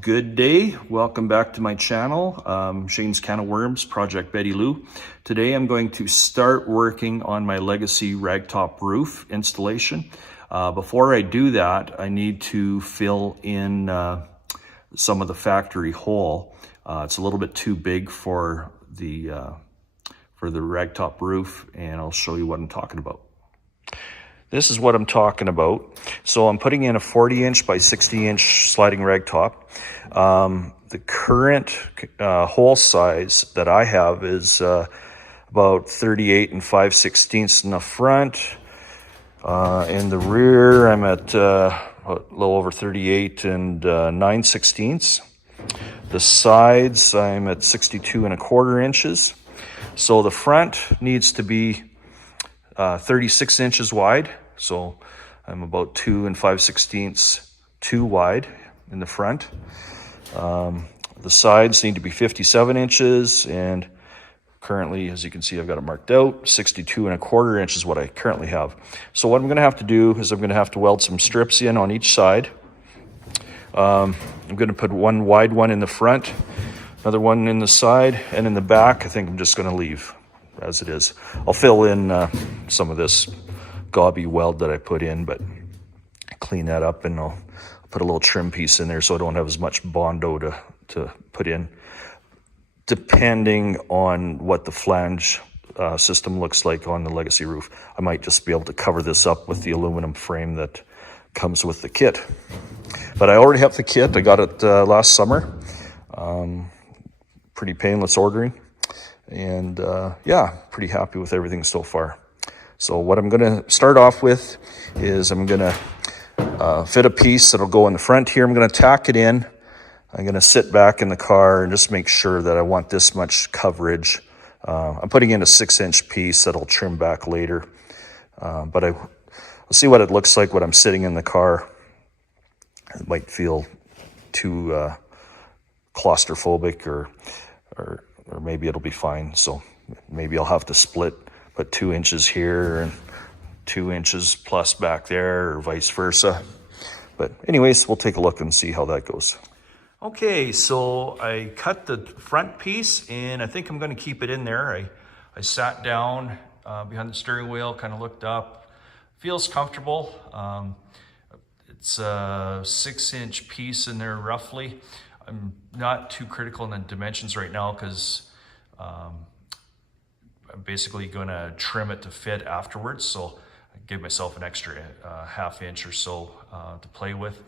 Good day, welcome back to my channel, Shane's Can of Worms, Project Betty Lou. Today I'm going to start working on my legacy ragtop roof installation. Before I do that, I need to fill in some of the factory hole. It's a little bit too big for the ragtop roof, and I'll show you what I'm talking about. This is what I'm talking about. So I'm putting in a 40-inch by 60-inch sliding ragtop. The current hole size that I have is about 38 and 5/16 in the front. In the rear, I'm at a little over 38 and 9/16. The sides, I'm at 62 and a quarter inches. So the front needs to be 36 inches wide. So I'm about 2 and 5/16 too wide in the front. The sides need to be 57 inches, and currently, as you can see, I've got it marked out. 62 and a quarter inches is what I currently have. So what I'm going to have to do is I'm going to have to weld some strips in on each side. I'm going to put one wide one in the front, another one in the side, and in the back I think I'm just going to leave as it is. I'll fill in some of this gobby weld that I put in, but clean that up, and I'll put a little trim piece in there so I don't have as much Bondo to put in. Depending on what the flange system looks like on the legacy roof, I might just be able to cover this up with the aluminum frame that comes with the kit. But I already have the kit. I got it last summer. Pretty painless ordering. And yeah, pretty happy with everything so far. So what I'm going to start off with is I'm going to fit a piece that'll go in the front here. I'm going to tack it in. I'm going to sit back in the car and just make sure that I want this much coverage. I'm putting in a 6-inch piece that'll trim back later. But I'll see what it looks like when I'm sitting in the car. It might feel too claustrophobic, or maybe it'll be fine. So maybe I'll have to put 2 inches here and 2 inches plus back there, or vice versa. But anyways, we'll take a look and see how that goes. Okay, so I cut the front piece, and I think I'm going to keep it in there. I sat down behind the steering wheel, kind of looked up. Feels comfortable. It's a 6-inch piece in there roughly. I'm not too critical in the dimensions right now because I'm basically going to trim it to fit afterwards. So I give myself an extra ½ inch or so to play with,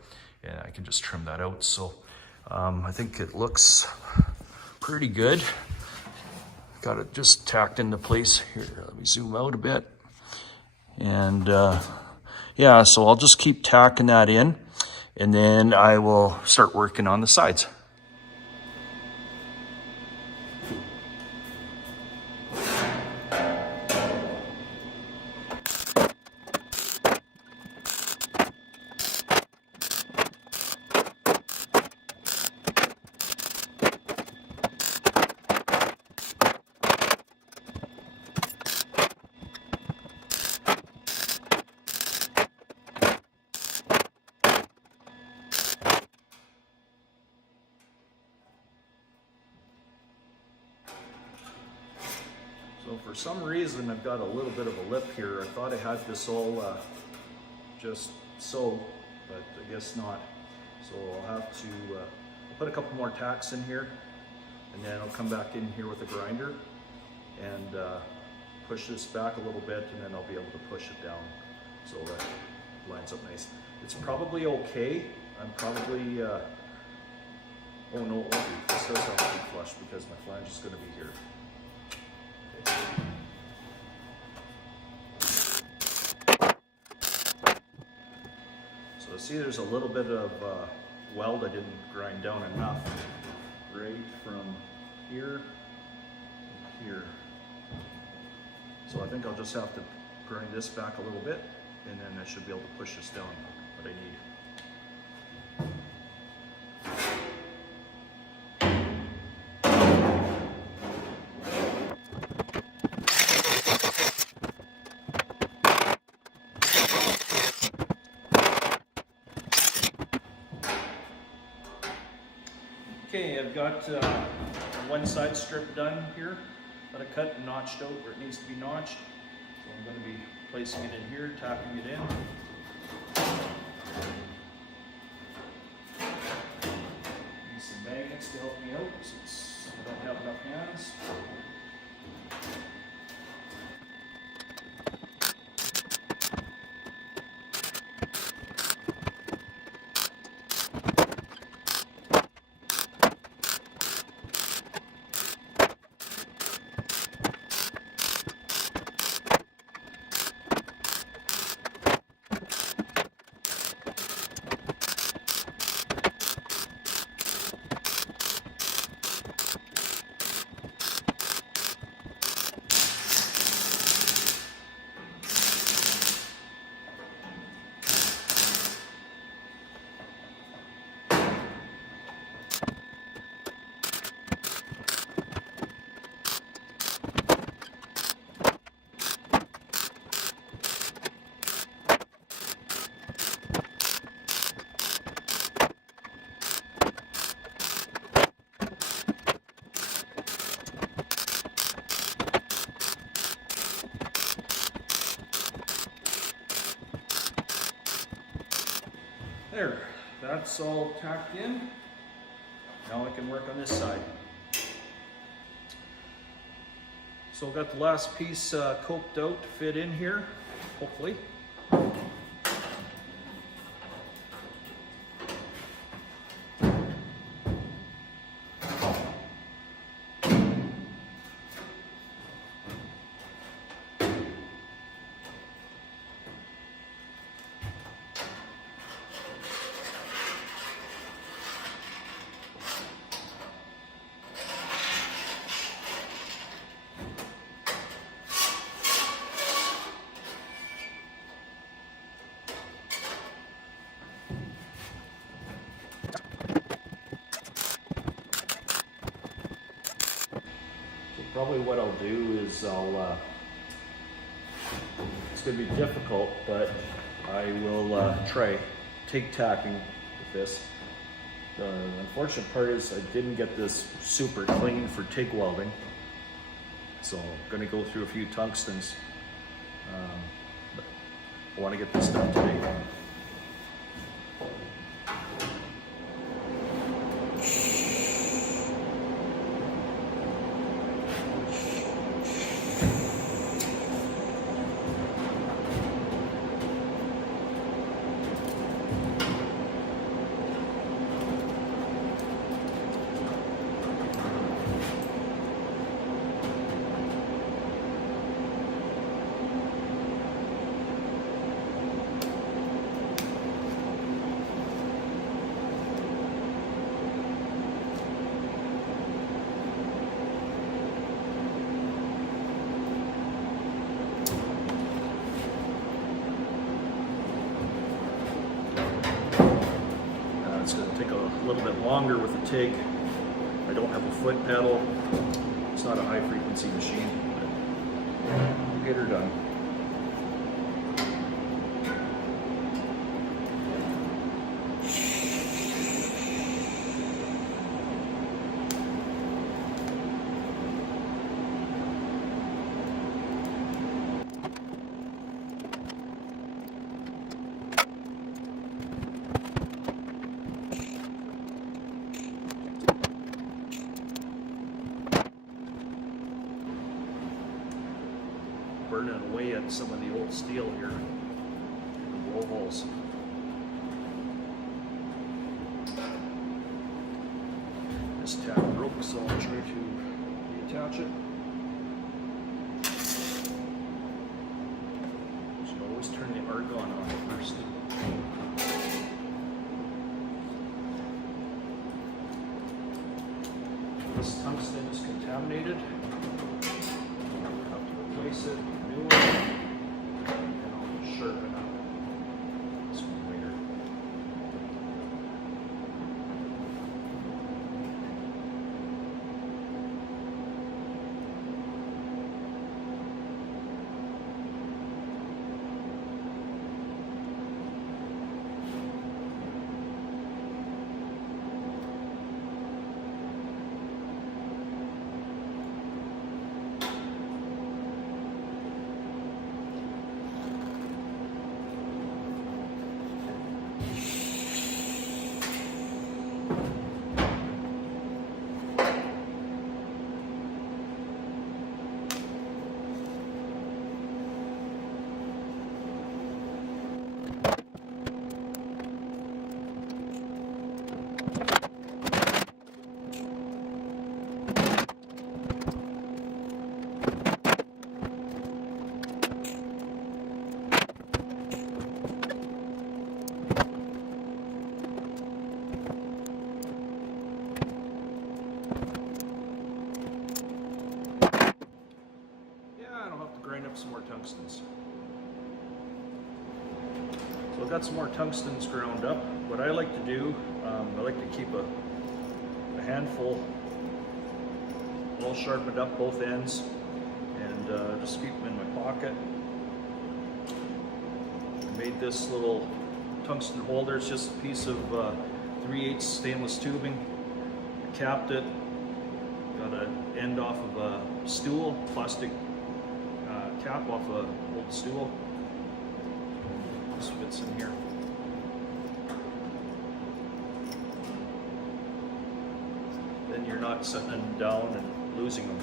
and I can just trim that out. So I think it looks pretty good. Got it just tacked into place here. Let me zoom out a bit. And yeah, so I'll just keep tacking that in, and then I will start working on the sides. So for some reason, I've got a little bit of a lip here. I thought I had this all just so, but I guess not. So I'll have to I'll put a couple more tacks in here, and then I'll come back in here with a grinder and push this back a little bit, and then I'll be able to push it down so that it lines up nice. It's probably okay. I'm probably, oh no, it won't be. This does have to be flush because my flange is going to be here. So see, there's a little bit of weld I didn't grind down enough, right from here to here. So I think I'll just have to grind this back a little bit, and then I should be able to push this down what I need. Okay, I've got one side strip done here. Got it cut and notched out where it needs to be notched. So I'm going to be placing it in here, tapping it in. Need some magnets to help me out since I don't have enough hands. There, that's all tacked in. Now I can work on this side. So I've got the last piece coped out to fit in here, hopefully. Probably what I'll do is it's going to be difficult, but I will try TIG tacking with this. The unfortunate part is I didn't get this super clean for TIG welding, so I'm going to go through a few tungstens, but I want to get this done today. It's going to take a little bit longer with the TIG. I don't have a foot pedal. It's not a high frequency machine, but I'll get her done. Burning away at some of the old steel here, the blow holes. This tab broke, so I'll try to reattach it. Should always turn the argon on first. This tungsten is contaminated. I'll have to replace it. New one, and I'll sharpen up this one later. tungstens. So I've got some more tungstens ground up. What I like to do, I like to keep a handful all sharpened up both ends, and just keep them in my pocket. I made this little tungsten holder. It's just a piece of 3/8 stainless tubing. I capped it, got an end off of a stool, plastic cap off an old stool. This fits in here. Then you're not setting them down and losing them.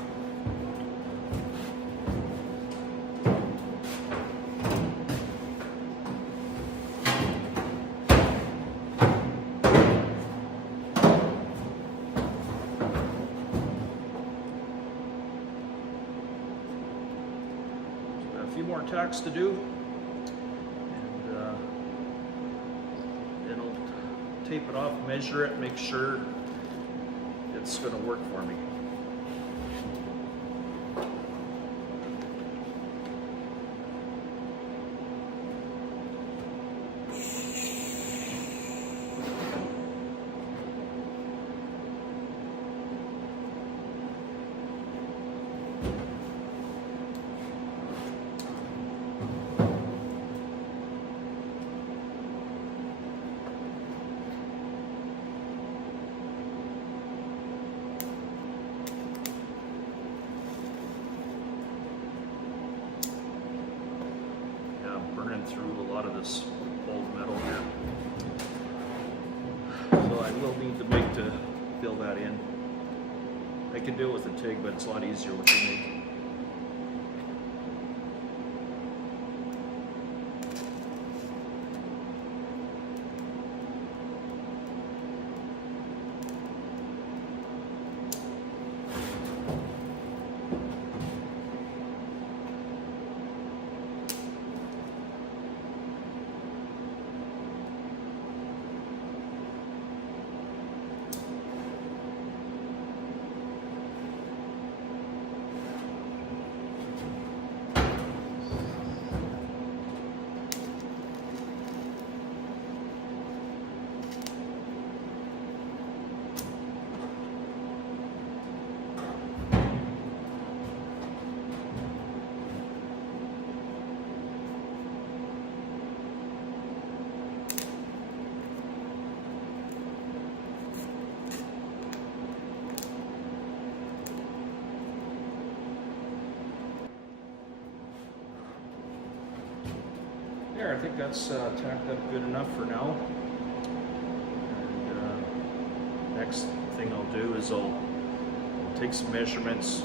A few more tacks to do, and then I'll tape it off, measure it, make sure it's going to work for me. Burning through a lot of this old metal here. So I will need the MIG to fill that in. I can do it with a TIG, but it's a lot easier with the MIG. There, I think that's tacked up good enough for now. And next thing I'll do is I'll take some measurements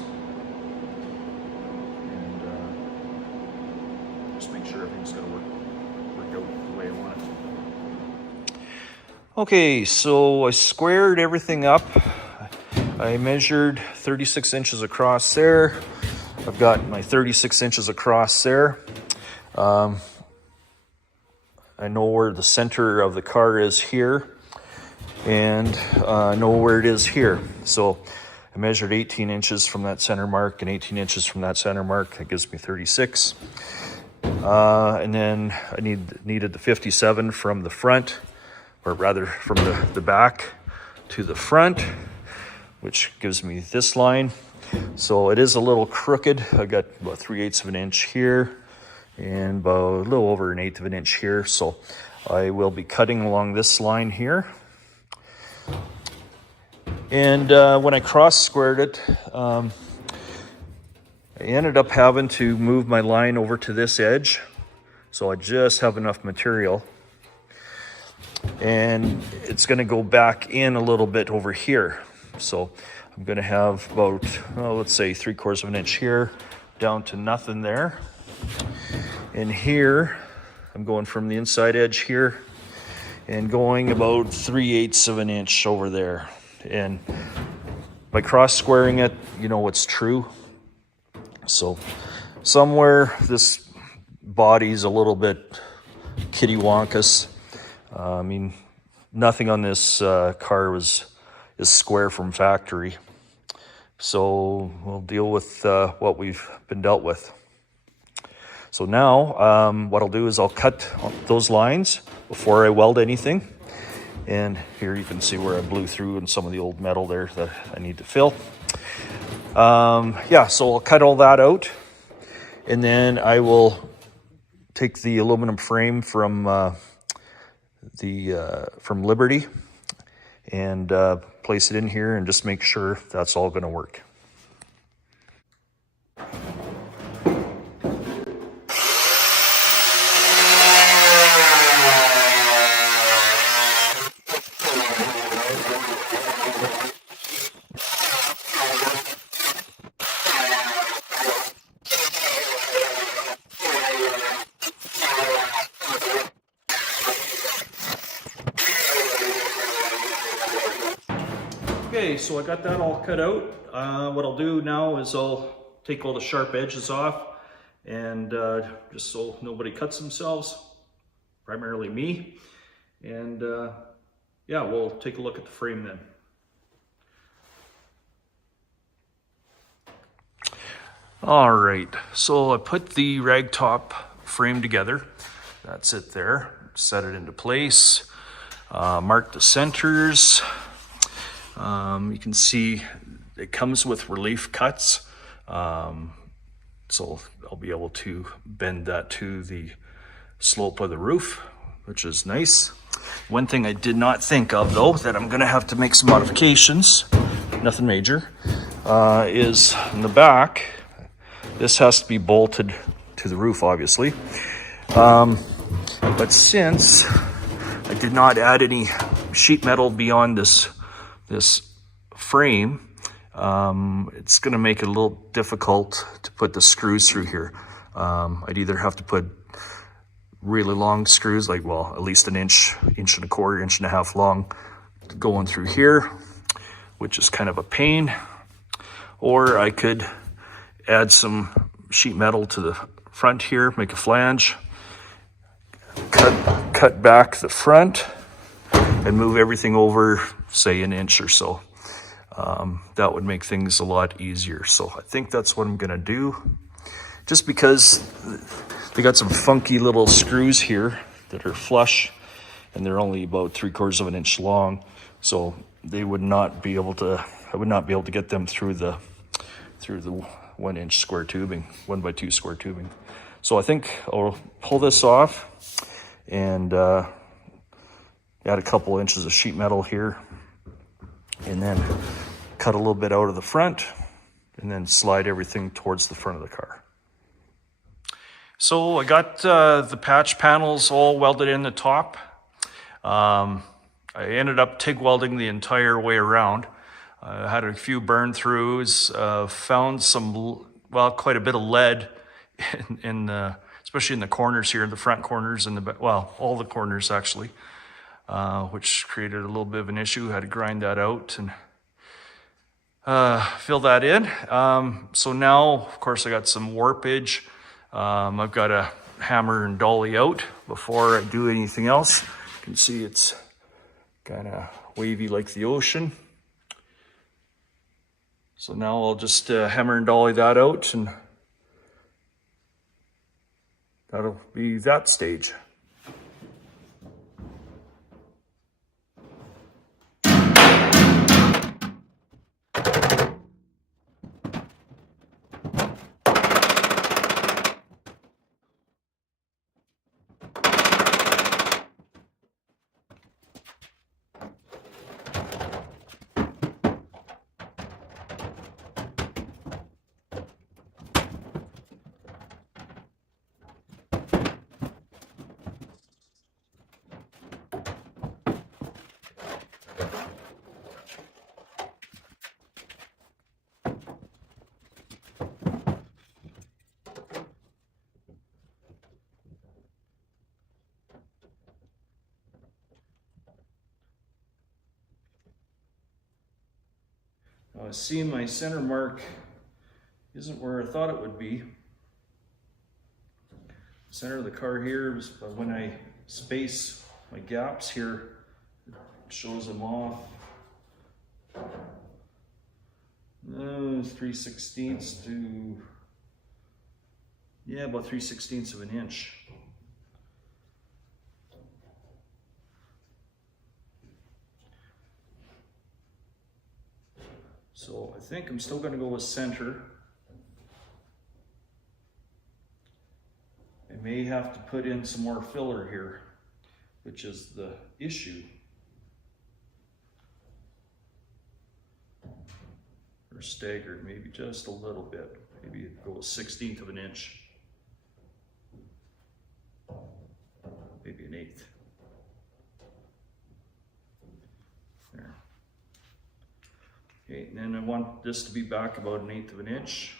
and just make sure everything's going to work out the way I want it. Okay, so I squared everything up. I measured 36 inches across there. I've got my 36 inches across there. I know where the center of the car is here, and I know where it is here. So I measured 18 inches from that center mark and 18 inches from that center mark. That gives me 36. And then I needed the 57 from the front, or rather from the back to the front, which gives me this line. So it is a little crooked. I got about 3/8 of an inch here, and about a little over 1/8 of an inch here. So I will be cutting along this line here. And when I cross squared it, I ended up having to move my line over to this edge. So I just have enough material. And it's going to go back in a little bit over here. So I'm going to have about, let's say 3/4 of an inch here, down to nothing there. And here, I'm going from the inside edge here and going about 3/8 of an inch over there. And by cross squaring it, you know what's true. So somewhere this body's a little bit kitty-wonkus. I mean, nothing on this car is square from factory. So we'll deal with what we've been dealt with. So now what I'll do is I'll cut those lines before I weld anything. And here you can see where I blew through and some of the old metal there that I need to fill. Yeah, so I'll cut all that out, and then I will take the aluminum frame from Liberty and place it in here and just make sure that's all going to work. Okay, so I got that all cut out. What I'll do now is I'll take all the sharp edges off, and just so nobody cuts themselves, primarily me. And yeah, we'll take a look at the frame then. All right, so I put the ragtop frame together. That's it there. Set it into place. Mark the centers. You can see it comes with relief cuts. So I'll be able to bend that to the slope of the roof, which is nice. One thing I did not think of though, that I'm gonna have to make some modifications, nothing major, is in the back. This has to be bolted to the roof, obviously. But since I did not add any sheet metal beyond this frame, it's going to make it a little difficult to put the screws through here. I'd either have to put really long screws, like, well, at least an inch and a quarter, inch and a half long, going through here, which is kind of a pain. Or I could add some sheet metal to the front here, make a flange, cut back the front, and move everything over, say, an inch or so. That would make things a lot easier. So I think that's what I'm gonna do. Just because they got some funky little screws here that are flush, and they're only about 3/4 of an inch long. So they would not be able to, I would not be able to get them through the 1-inch square tubing, 1x2 square tubing. So I think I'll pull this off and add a couple inches of sheet metal here, and then cut a little bit out of the front, and then slide everything towards the front of the car. So I got the patch panels all welded in the top. I ended up TIG welding the entire way around. I had a few burn throughs, found some, well, quite a bit of lead especially in the corners here, in the front corners and all the corners actually, which created a little bit of an issue. I had to grind that out and fill that in. So now, of course, I got some warpage. I've got to hammer and dolly out before I do anything else. You can see it's kind of wavy like the ocean. So now I'll just hammer and dolly that out, and that'll be that stage. Seeing my center mark isn't where I thought it would be. The center of the car here is, when I space my gaps here, it shows them off 3/16 to Yeah, about 3/16 of an inch. So I think I'm still going to go with center. I may have to put in some more filler here, which is the issue. Or staggered, maybe just a little bit. Maybe go with 1/16 of an inch. Maybe an 1/8. There. Okay, and then I want this to be back about an 1/8 of an inch.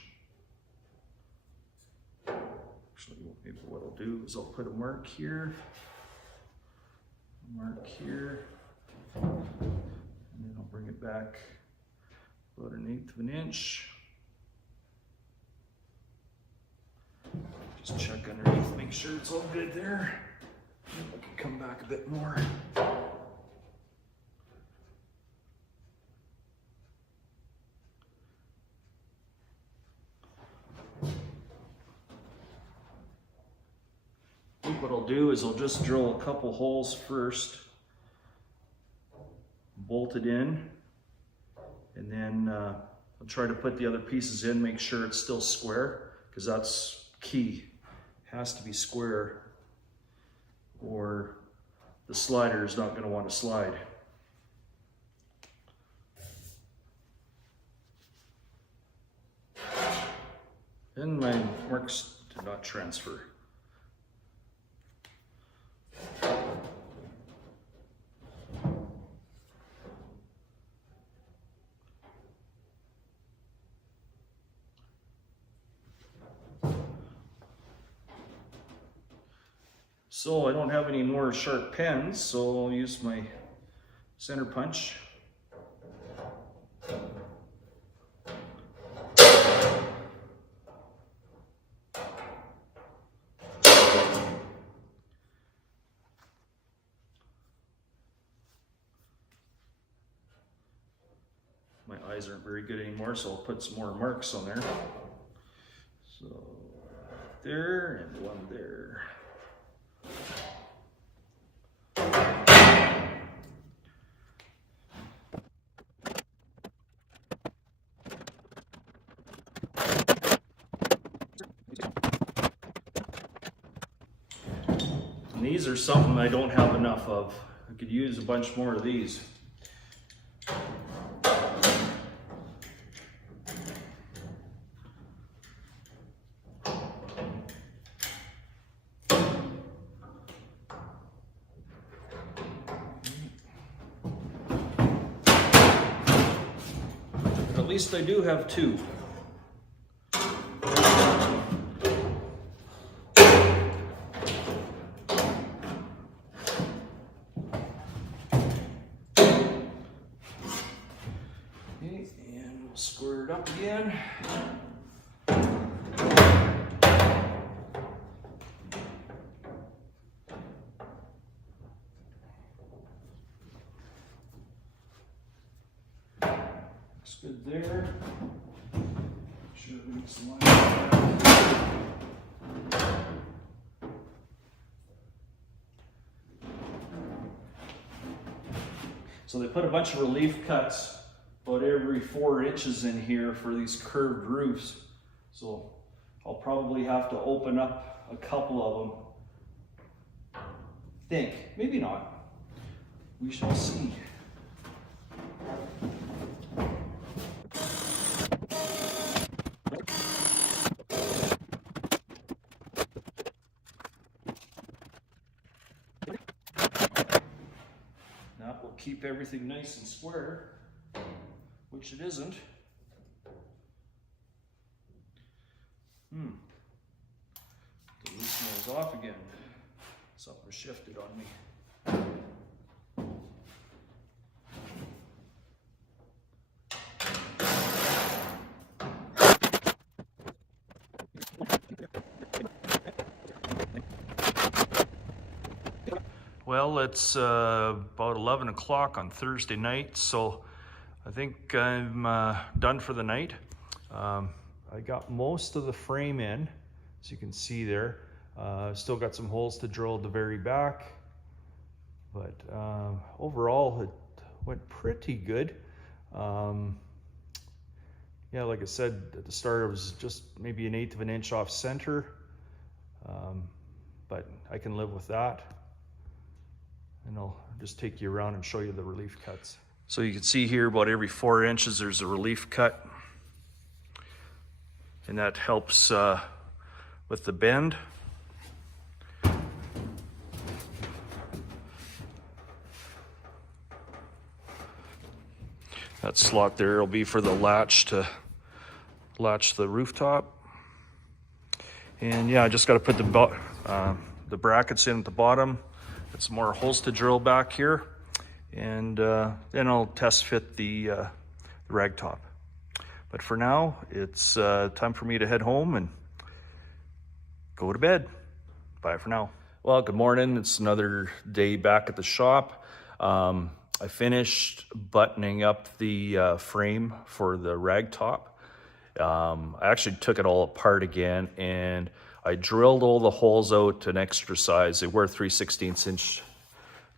Actually, maybe what I'll do is I'll put a mark here, and then I'll bring it back about an 1/8 of an inch. Just check underneath, make sure it's all good there. I can come back a bit more. I think what I'll do is I'll just drill a couple holes first, bolt it in, and then I'll try to put the other pieces in, make sure it's still square, because that's key. It has to be square, or the slider is not going to want to slide. And my marks did not transfer. So I don't have any more sharp pens, so I'll use my center punch. My eyes aren't very good anymore, so I'll put some more marks on there. So there and one there. And these are something I don't have enough of. I could use a bunch more of these. At least I do have two. Okay, and we'll square it up again. Good there. Make sure we get some line. So they put a bunch of relief cuts about every 4 inches in here for these curved roofs. So I'll probably have to open up a couple of them. Think, maybe not. We shall see. That will keep everything nice and square, which it isn't. The loosen those off again. Something shifted on me. Well, it's about 11 o'clock on Thursday night, so I think I'm done for the night. I got most of the frame in. as you can see there. Still got some holes to drill at the very back, but overall it went pretty good. Yeah, like I said at the start, it was just maybe 1/8 of an inch off center, but I can live with that. And I'll just take you around and show you the relief cuts. So you can see here about every 4 inches there's a relief cut, and that helps with the bend. That slot there will be for the latch to latch the rooftop. And yeah, I just got to put the brackets in at the bottom. Got some more holes to drill back here, and then I'll test fit the rag top. But for now, it's time for me to head home and go to bed. Bye for now. Well, good morning. It's another day back at the shop. I finished buttoning up the frame for the rag top. I actually took it all apart again, and I drilled all the holes out an extra size. They were 3/16 inch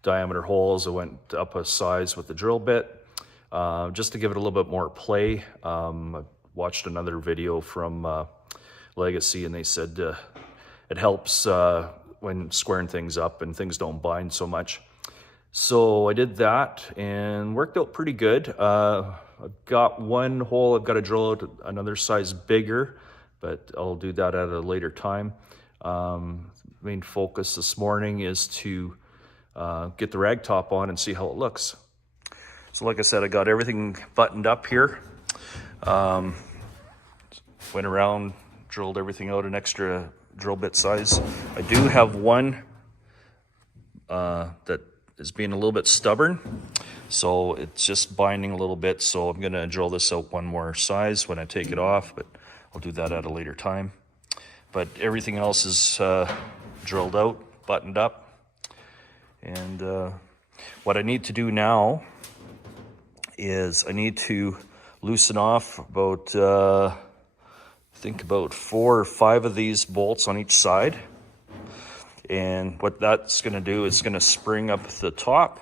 diameter holes. I went up a size with the drill bit just to give it a little bit more play. I watched another video from Legacy, and they said it helps when squaring things up and things don't bind so much. So I did that and worked out pretty good. I've got one hole I've got to drill out another size bigger, but I'll do that at a later time. Main focus this morning is to get the rag top on and see how it looks. So like I said, I got everything buttoned up here. Went around, drilled everything out an extra drill bit size. I do have one that is being a little bit stubborn, so it's just binding a little bit. So I'm gonna drill this out one more size when I take it off, but I'll do that at a later time. But everything else is drilled out, buttoned up. And what I need to do now is I need to loosen off about, I think about 4 or 5 of these bolts on each side. And what that's gonna do is gonna spring up the top,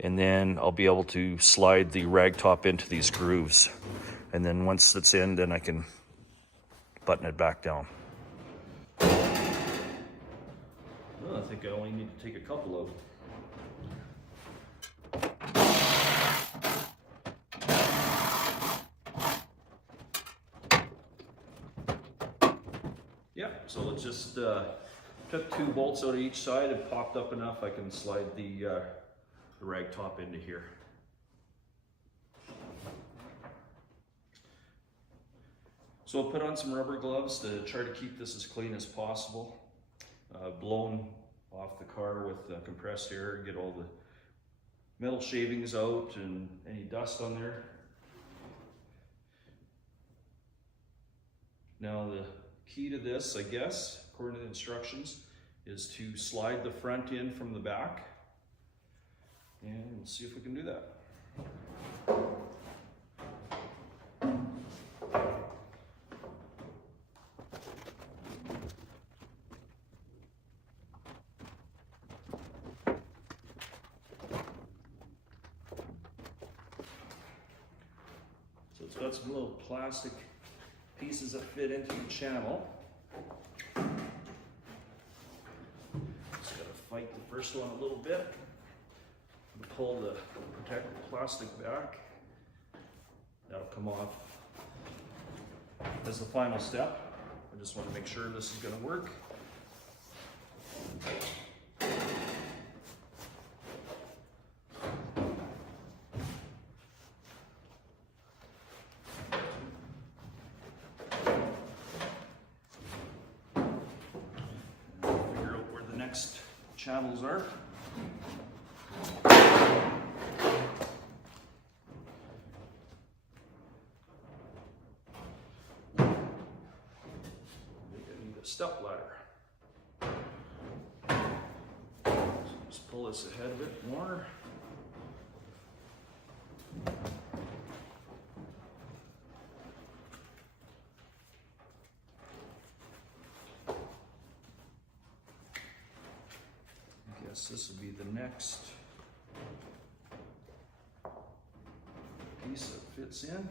and then I'll be able to slide the rag top into these grooves. And then once it's in, then I can button it back down. Well, I think I only need to take a couple out. Yeah, so it just took 2 bolts out of each side and popped up enough I can slide the rag top into here. So I'll put on some rubber gloves to try to keep this as clean as possible. Blown off the car with compressed air, get all the metal shavings out and any dust on there. Now the key to this, I guess, according to the instructions, is to slide the front in from the back. And we'll see if we can do that. So it's got some little plastic pieces that fit into the channel. Just gotta fight the first one a little bit. Pull the protective plastic back. That'll come off as the final step. I just want to make sure this is going to work. Figure out where the next channels are. Step ladder. So just pull this ahead a bit more. guess this will be the next piece that fits in.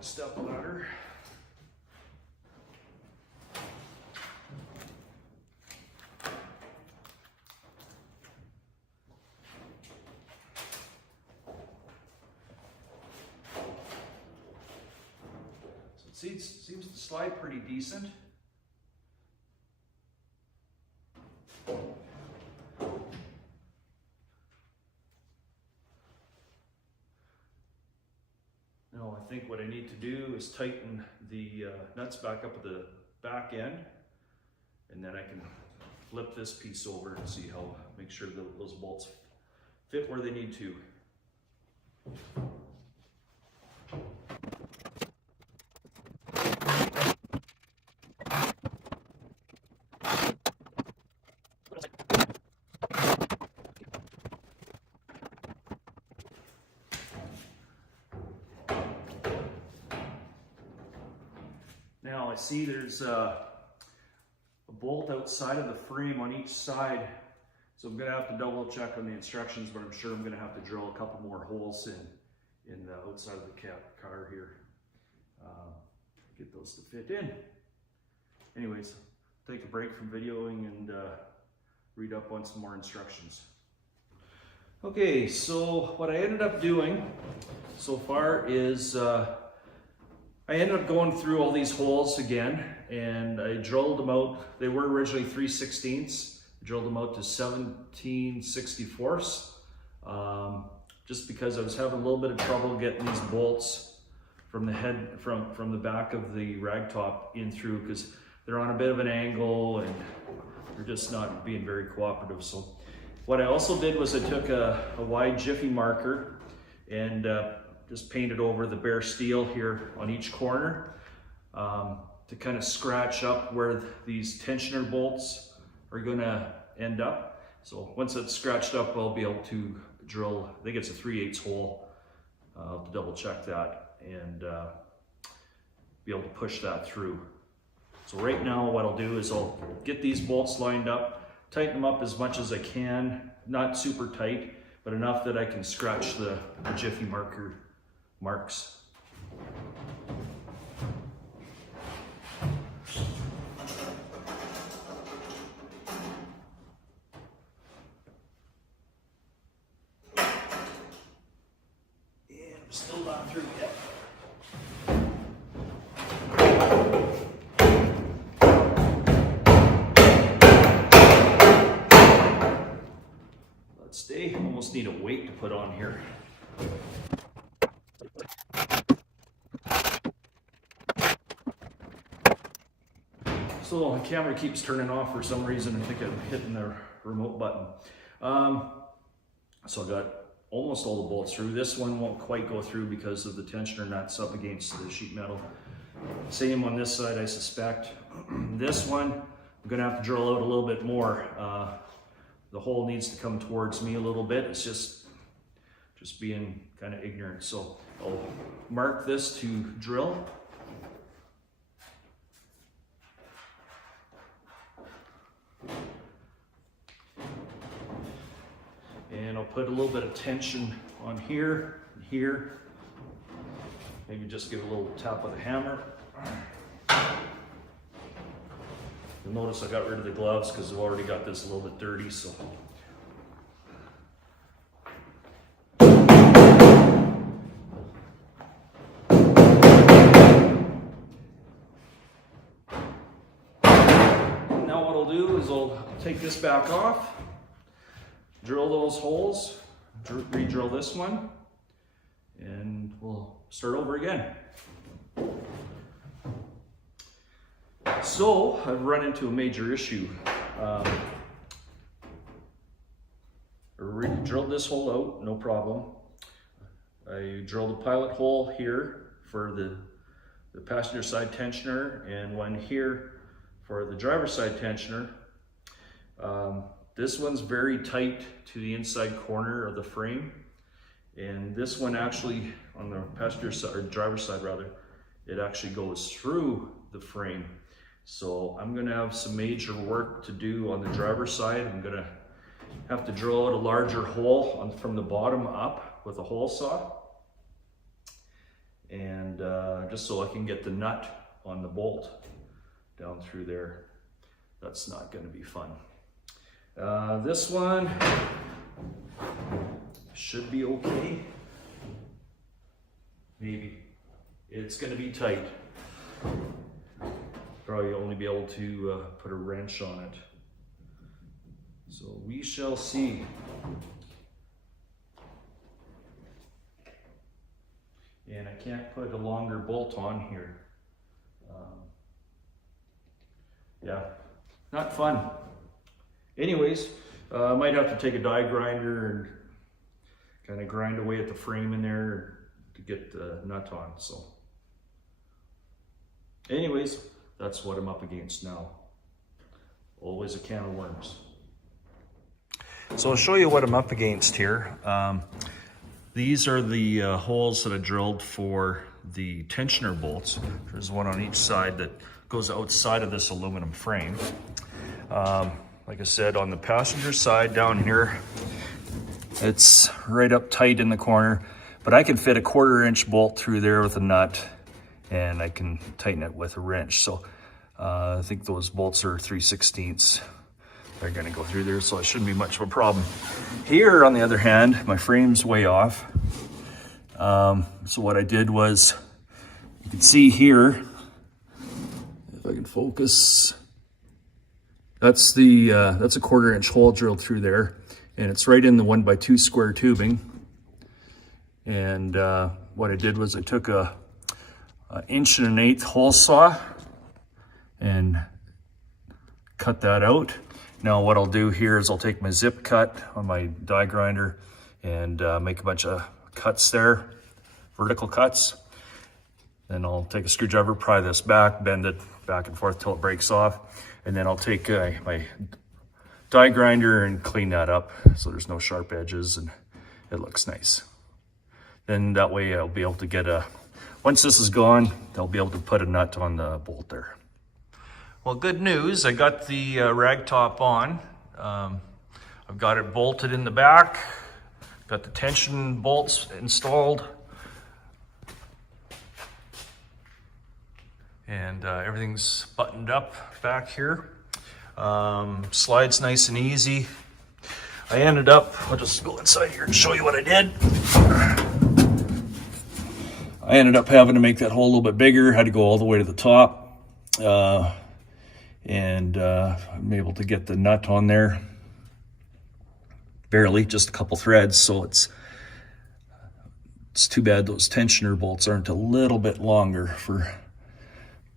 Step ladder. So it seems to slide pretty decent. Now I think what I need to do is tighten the nuts back up at the back end, and then I can flip this piece over and see how, make sure that those bolts fit where they need to. Now I see there's a bolt outside of the frame on each side, so I'm going to have to double check on the instructions, but I'm sure I'm going to have to drill a couple more holes in the outside of the car here. Get those to fit in. Anyways, take a break from videoing and read up on some more instructions. Okay, so what I ended up doing so far is I ended up going through all these holes again, and I drilled them out. They were originally 3/16. Drilled them out to 17/64. Just because I was having a little bit of trouble getting these bolts from the head, from the back of the rag top in through, because they're on a bit of an angle and they're just not being very cooperative. So what I also did was I took a wide Jiffy marker and just painted over the bare steel here on each corner to kind of scratch up where these tensioner bolts are going to end up. So once it's scratched up, I'll be able to drill, I think it's a 3/8 hole. I'll have to double check that and be able to push that through. So right now what I'll do is I'll get these bolts lined up, tighten them up as much as I can, not super tight, but enough that I can scratch the Jiffy marker marks. And I'm still not through yet. Let's stay. Almost need a weight to put on here. So the camera keeps turning off for some reason. I think I'm hitting the remote button. So I got almost all the bolts through. This one won't quite go through because of the tensioner nuts up against the sheet metal. Same on this side, I suspect. This one, I'm gonna have to drill out a little bit more. The hole needs to come towards me a little bit. It's just being kind of ignorant. So I'll mark this to drill. And I'll put a little bit of tension on here and here. Maybe just give a little tap with a hammer. You'll notice I got rid of the gloves because I've already got this a little bit dirty. So now what I'll do is I'll take this back off, drill those holes, re-drill this one, and we'll start over again. So I've run into a major issue. I drilled this hole out, no problem. I drilled a pilot hole here for the passenger side tensioner and one here for the driver's side tensioner. This one's very tight to the inside corner of the frame, and this one actually on the passenger side, or driver's side rather, it actually goes through the frame. So I'm gonna have some major work to do on the driver's side. I'm gonna have to drill out a larger hole from the bottom up with a hole saw, and just so I can get the nut on the bolt down through there. That's not gonna be fun. This one should be okay. Maybe. It's gonna be tight. Probably only be able to put a wrench on it. So we shall see. And I can't put a longer bolt on here. Yeah, not fun. Anyways, I might have to take a die grinder and kind of grind away at the frame in there to get the nut on. So anyways, that's what I'm up against now. Always a can of worms. So I'll show you what I'm up against here. These are the holes that I drilled for the tensioner bolts. There's one on each side that goes outside of this aluminum frame. Like I said, on the passenger side down here, it's right up tight in the corner, but I can fit a 1/4 inch bolt through there with a nut, and I can tighten it with a wrench. So I think those bolts are 3/16. They're gonna go through there, so it shouldn't be much of a problem. Here, on the other hand, my frame's way off. So what I did was, you can see here, if I can focus, that's a 1/4 inch hole drilled through there, and it's right in the 1x2 square tubing. And what I did was I took a 1.125" hole saw and cut that out. Now what I'll do here is I'll take my zip cut on my die grinder and make a bunch of cuts there, vertical cuts. Then I'll take a screwdriver, pry this back, bend it back and forth till it breaks off. And then I'll take my die grinder and clean that up so there's no sharp edges and it looks nice. Then that way I'll be able to get once this is gone, I'll be able to put a nut on the bolt there. Well, good news, I got the rag top on. I've got it bolted in the back, got the tension bolts installed, and everything's buttoned up back here. Slides nice and easy. I ended up, I'll just go inside here and show you what I did. I ended up having to make that hole a little bit bigger, had to go all the way to the top. I'm able to get the nut on there. Barely, just a couple threads, so it's too bad those tensioner bolts aren't a little bit longer for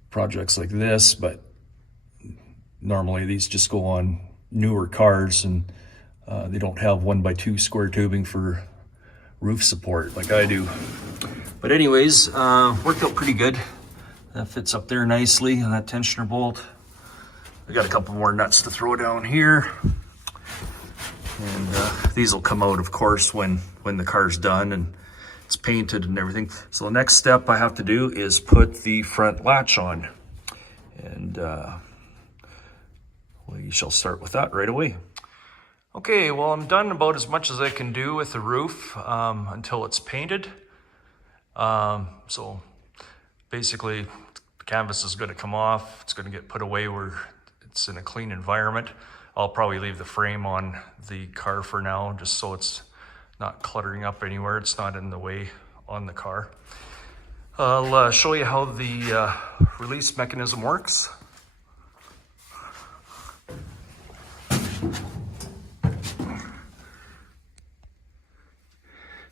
projects like this, but normally these just go on newer cars, and they don't have 1x2 square tubing for roof support like I do. But anyways, worked out pretty good. That fits up there nicely on that tensioner bolt. I got a couple more nuts to throw down here. And these will come out, of course, when the car's done and it's painted and everything. So the next step I have to do is put the front latch on. And we shall start with that right away. Okay, well, I'm done about as much as I can do with the roof until it's painted. So basically, the canvas is going to come off. It's going to get put away where it's in a clean environment. I'll probably leave the frame on the car for now, just so it's not cluttering up anywhere. It's not in the way on the car. I'll show you how the release mechanism works.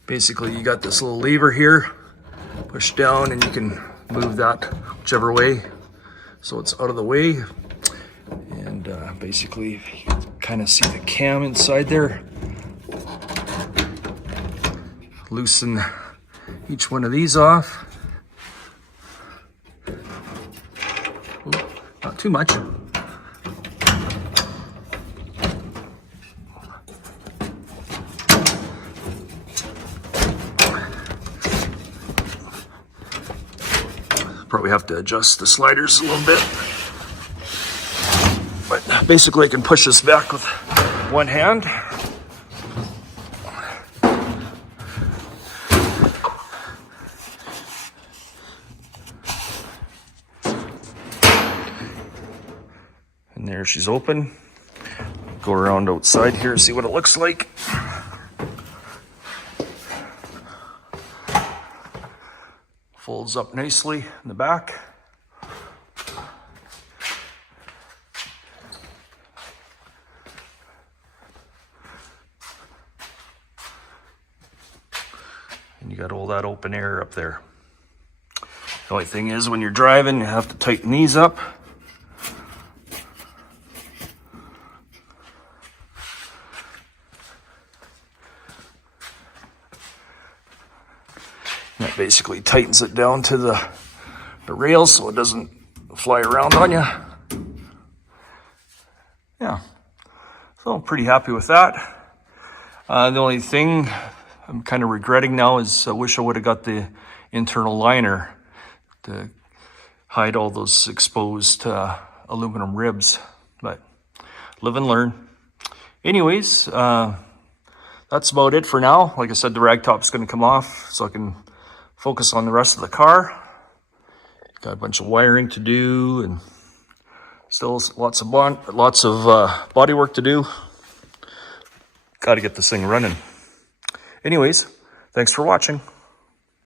Basically, you got this little lever here, push down, and you can move that whichever way so it's out of the way. And basically, you can kind of see the cam inside there. Loosen each one of these off. Ooh, not too much. Probably have to adjust the sliders a little bit. But basically I can push this back with one hand. And there she's open. Go around outside here, see what it looks like. Folds up nicely in the back. And you got all that open air up there. The only thing is when you're driving, you have to tighten these up. That basically tightens it down to the rails so it doesn't fly around on you. Yeah, so I'm pretty happy with that. The only thing I'm kind of regretting now is I wish I would have got the internal liner to hide all those exposed aluminum ribs, but live and learn. Anyways, that's about it for now. Like I said, the rag top's going to come off so I can focus on the rest of the car. Got a bunch of wiring to do and still lots of body work to do. Got to get this thing running. Anyways, thanks for watching.